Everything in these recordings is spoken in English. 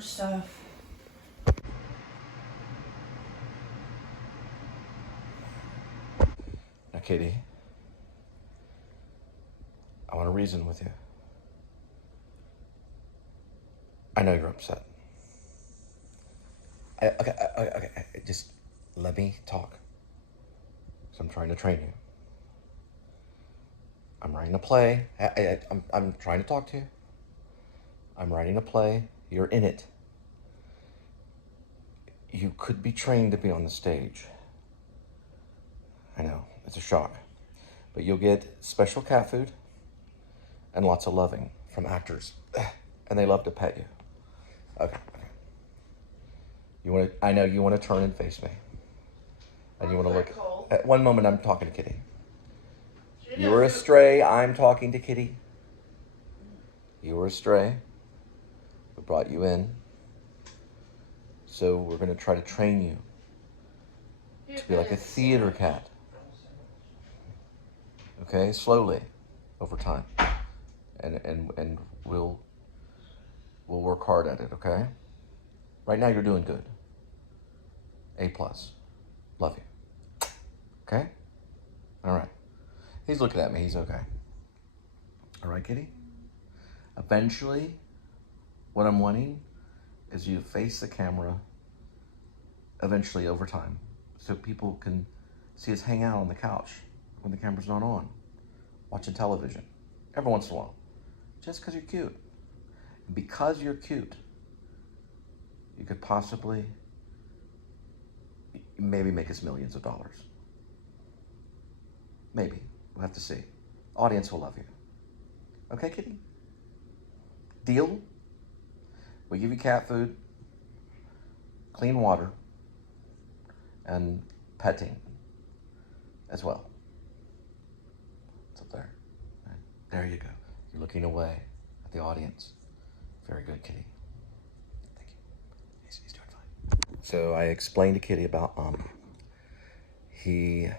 art stuff. Now, Katie, I want to reason with you. I know you're upset. Okay, just let me talk. So I'm trying to train you. I'm writing a play. I'm trying to talk to you. I'm writing a play. You're in it. You could be trained to be on the stage. I know, it's a shock. But you'll get special cat food and lots of loving from actors. And they love to pet you. Okay. I know you want to turn and face me. And you want to look. At one moment, I'm talking to Kitty. You were a stray. I'm talking to Kitty. You were a stray. We brought you in. So we're going to try to train you to be like a theater cat. Okay, slowly, over time. And we'll work hard at it, okay? Right now you're doing good. A+. Love you. Okay? All right. He's looking at me. He's okay. All right, Kitty? Eventually, what I'm wanting is you to face the camera eventually over time so people can see us hang out on the couch when the camera's not on, watching television every once in a while, just because you're cute. And because you're cute, you could possibly maybe make us millions of dollars. Maybe. We'll have to see. Audience will love you. Okay, Kitty? Deal? We give you cat food, clean water, and petting as well. It's up there. Right. There you go. You're looking away at the audience. Very good, Kitty. Thank you. He's doing fine. So I explained to Kitty about he's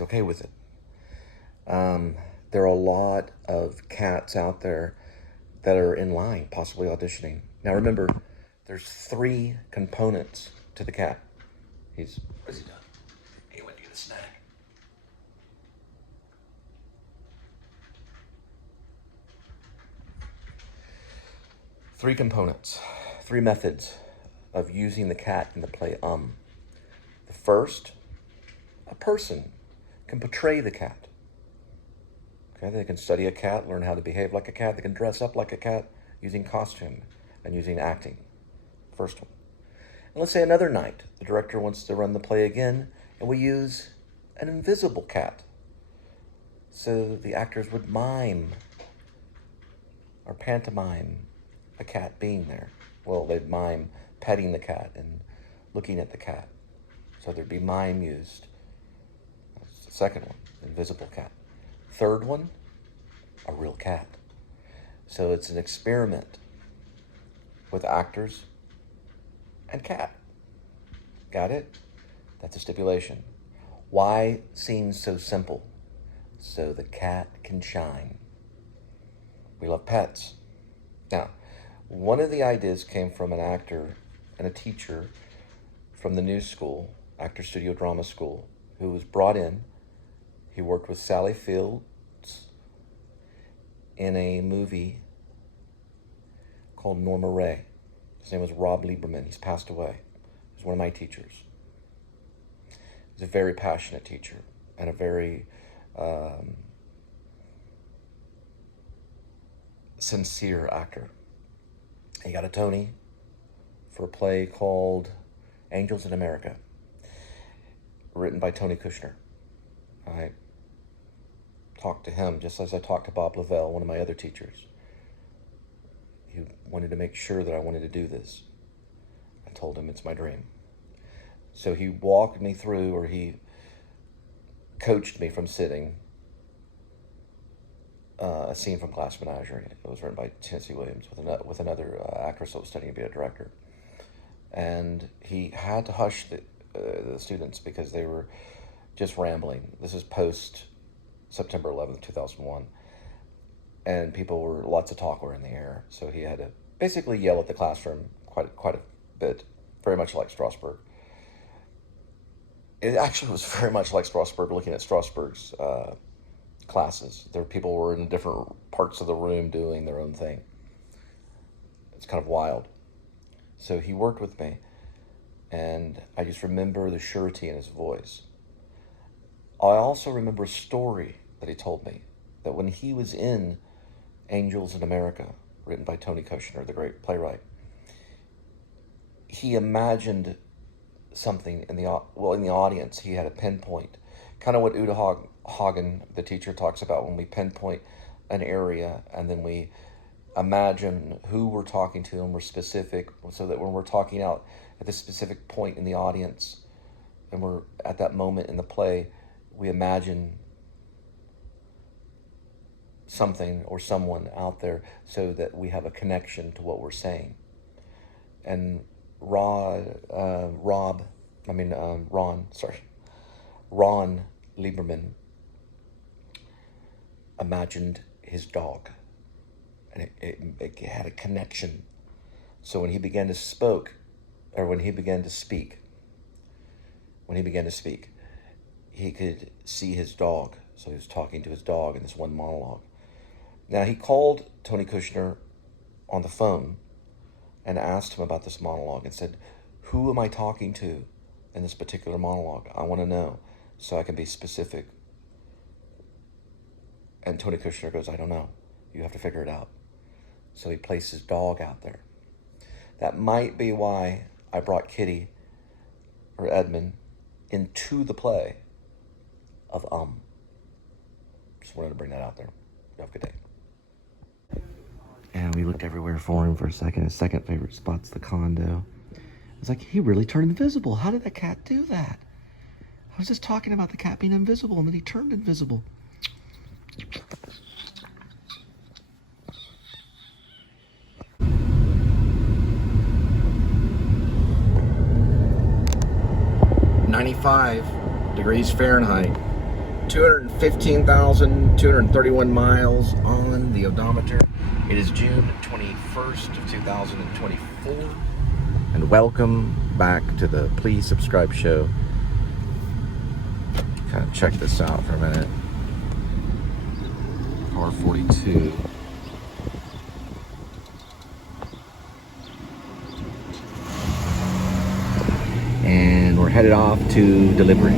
okay with it. There are a lot of cats out there that are in line, possibly auditioning. Now remember, there's 3 components to the cat. What's he done? He went to get a snack. Three components, 3 methods of using the cat in the play. The first, a person can portray the cat. Okay, they can study a cat, learn how to behave like a cat. They can dress up like a cat using costume and using acting. First one. And let's say another night, the director wants to run the play again, and we use an invisible cat. So the actors would mime or pantomime a cat being there. Well, they'd mime petting the cat and looking at the cat. So there'd be mime used. That's the second one, invisible cat. Third one, a real cat. So it's an experiment with actors and cat. Got it? That's a stipulation. Why seems so simple? So the cat can shine. We love pets. Now, one of the ideas came from an actor and a teacher from the new school, Actor Studio Drama School, who was brought in. He worked with Sally Fields in a movie called Norma Ray. His name was Ron Leibman. He's passed away. He was one of my teachers. He's a very passionate teacher and a very sincere actor. He got a Tony for a play called Angels in America, written by Tony Kushner. I talked to him just as I talked to Bob Lavelle, one of my other teachers. He wanted to make sure that I wanted to do this. I told him it's my dream. So he walked me through, or he coached me from sitting a scene from Glass Menagerie. It was written by Tennessee Williams with another actress that was studying to be a director. And he had to hush the students because they were just rambling. This is post September 11th, 2001. And lots of talk were in the air. So he had to basically yell at the classroom quite a bit, very much like Strasberg. It actually was very much like Strasberg, looking at Strasberg's classes. There were people who were in different parts of the room doing their own thing. It's kind of wild. So he worked with me, and I just remember the surety in his voice. I also remember a story that he told me, that when he was in Angels in America, written by Tony Kushner, the great playwright, he imagined something in the audience. He had a pinpoint, kind of what Uta Hagen, the teacher, talks about when we pinpoint an area and then we imagine who we're talking to and we're specific, so that when we're talking out at this specific point in the audience and we're at that moment in the play, we imagine something or someone out there so that we have a connection to what we're saying. And Ron Leibman imagined his dog, and it had a connection. So when he began to speak, he could see his dog. So he was talking to his dog in this one monologue. Now, he called Tony Kushner on the phone and asked him about this monologue and said, who am I talking to in this particular monologue? I want to know so I can be specific. And Tony Kushner goes, I don't know. You have to figure it out. So he placed his dog out there. That might be why I brought Kitty, or Edmund, into the play of Just wanted to bring that out there. You have a good day. And we looked everywhere for him for a second. His second favorite spot's the condo. It's like, he really turned invisible. How did that cat do that? I was just talking about the cat being invisible, and then he turned invisible. (95°F), 215,231 miles on the odometer. It is June 21st of 2024, and welcome back to the Please Subscribe show. Kind of check this out for a minute. Car 42. And we're headed off to delivery.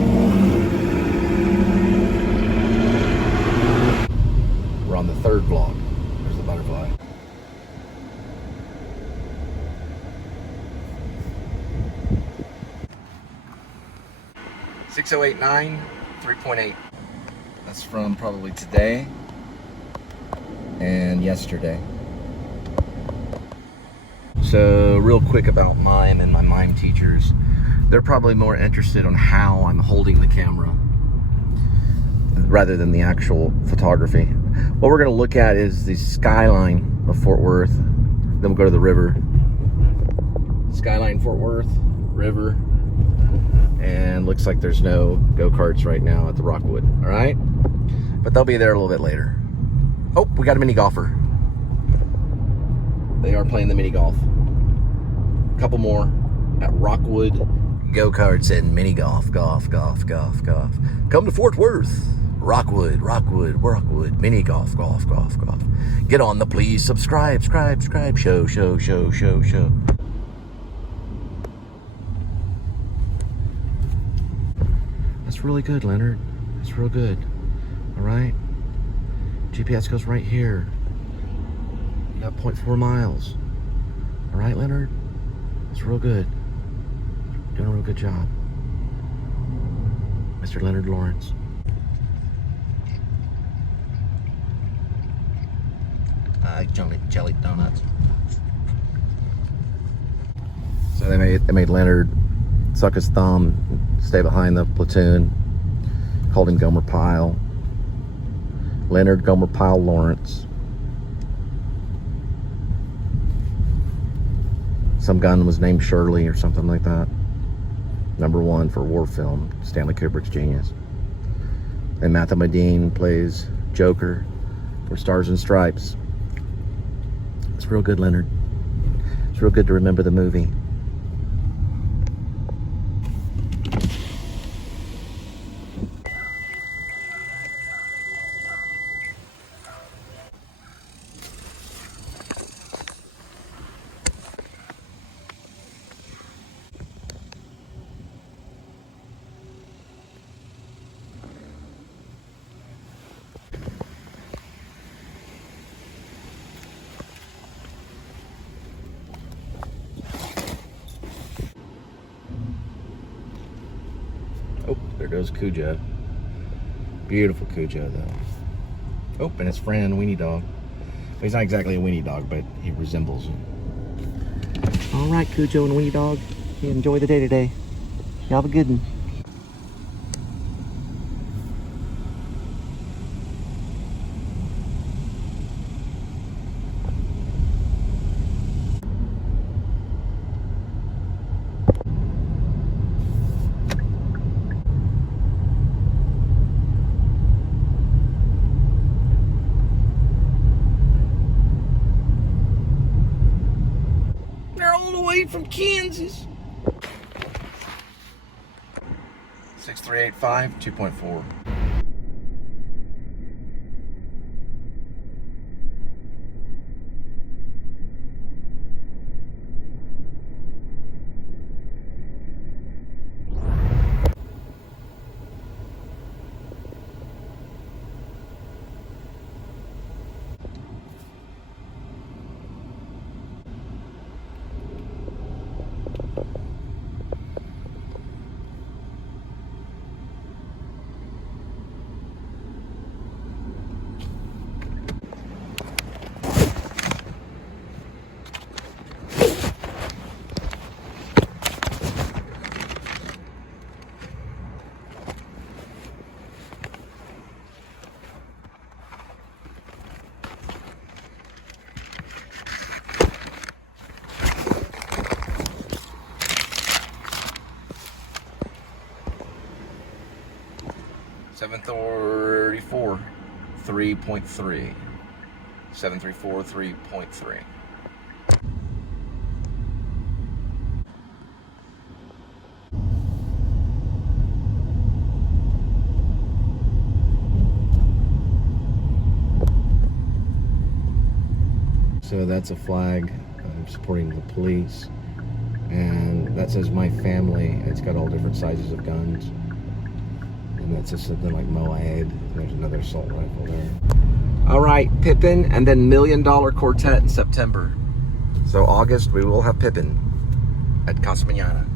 We're on the third vlog. There's the butterfly. $6089, 3.8. That's from probably today and yesterday. So real quick about mime and my mime teachers. They're probably more interested on how I'm holding the camera rather than the actual photography. What we're going to look at is the skyline of Fort Worth. Then we'll go to the river. Skyline, Fort Worth, river. And looks like there's no go-karts right now at the Rockwood. All right? But they'll be there a little bit later. Oh, we got a mini golfer. They are playing the mini golf. A couple more at Rockwood. Go-karts and mini golf, golf. Come to Fort Worth. Rockwood, mini golf. Get on the Please Subscribe show. That's really good, Leonard. That's real good. All right. GPS goes right here. You got 0.4 miles. All right, Leonard. That's real good. Doing a real good job. Mr. Leonard Lawrence. Jelly donuts. So they made Leonard suck his thumb, stay behind the platoon. Called him Gomer Pyle. Leonard Gomer Pyle Lawrence. Some gun was named Shirley or something like that. #1 for war film, Stanley Kubrick's genius. And Matthew Modine plays Joker for Stars and Stripes. It's real good, Leonard. real good to remember the movie. Oh, there goes Cujo. Beautiful Cujo, though. Oh, and his friend, Weenie Dog. Well, he's not exactly a Weenie Dog, but he resembles him. All right, Cujo and Weenie Dog. You enjoy the day today. You have a good one. They're all the way from Kansas. 6385 2.4. Seven 34 3.3. 734 3.3. So that's a flag supporting the police, and that says my family. It's got all different sizes of guns, and that says something like Moab. There's another assault rifle there. All right, Pippin, and then $1 Million Quartet in September. So August we will have Pippin at Casa Mañana.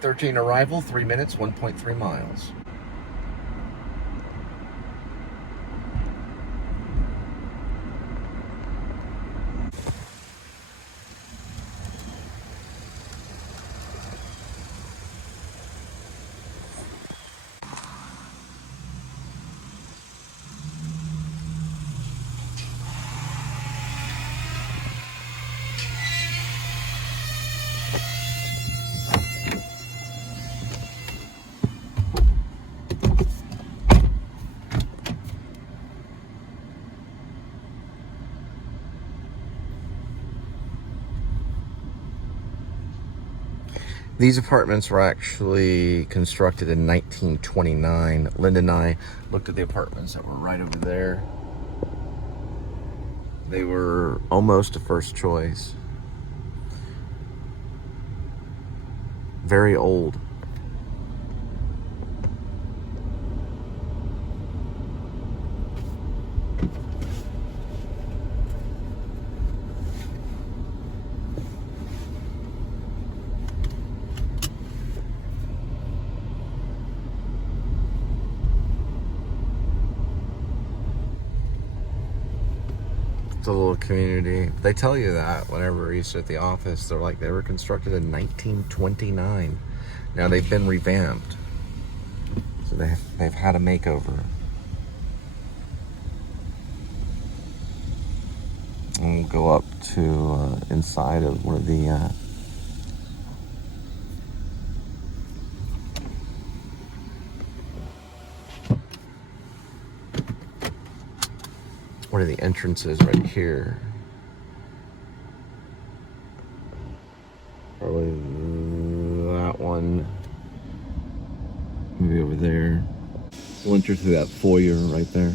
.13 arrival, 3 minutes, 1.3 miles. These apartments were actually constructed in 1929. Linda and I looked at the apartments that were right over there. They were almost a first choice. Very old. It's a little community. They tell you that whenever you're at the office. They're like, they were constructed in 1929. Now they've been revamped. So they've had a makeover. And we'll go up to inside of where the entrance is right here. Probably that one. Maybe over there. We'll enter through that foyer right there.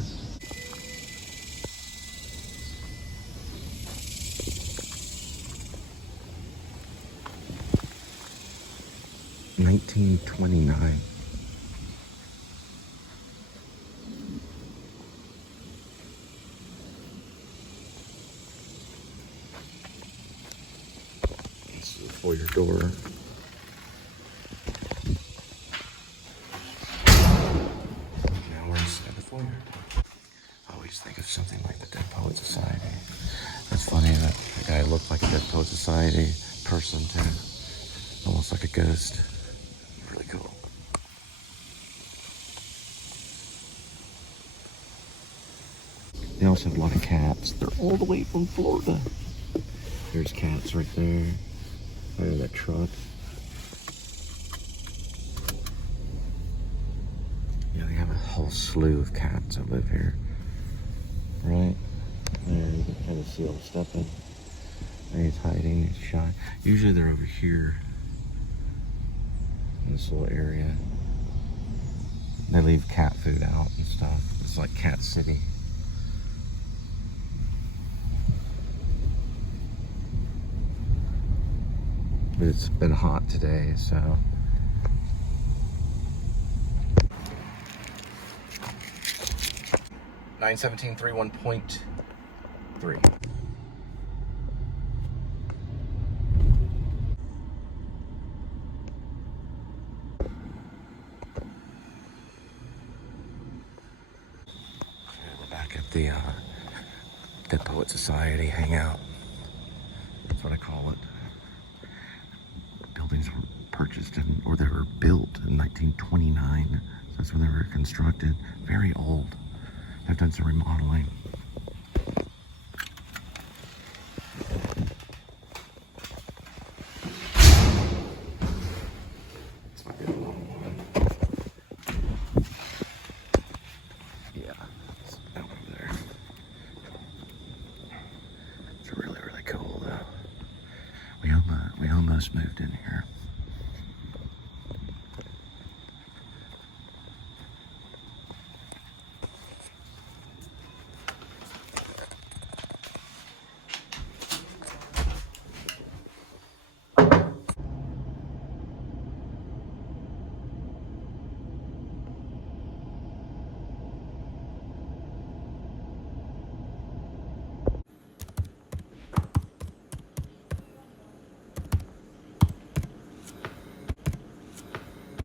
$19.29. This is the foyer door. Now we're inside the foyer. I always think of something like the Dead Poet Society. It's funny that the guy looked like a Dead Poet Society person too. Almost like a ghost. Really cool. They also have a lot of cats. They're all the way from Florida. There's cats right there. Right in that truck. Yeah, they have a whole slew of cats that live here. Right? There, you can kind of see them stepping. And he's hiding, he's shy. Usually they're over here. In this little area. They leave cat food out and stuff. It's like Cat City. But it's been hot today, so. $917.31.3. We're back at the Dead Poet Society hangout. That's what I call it. Buildings were purchased or they were built in 1929. That's when they were constructed. Very old. They've done some remodeling. This might be a long one. Yeah, it's out over there. It's really, really cool though. We almost moved in here.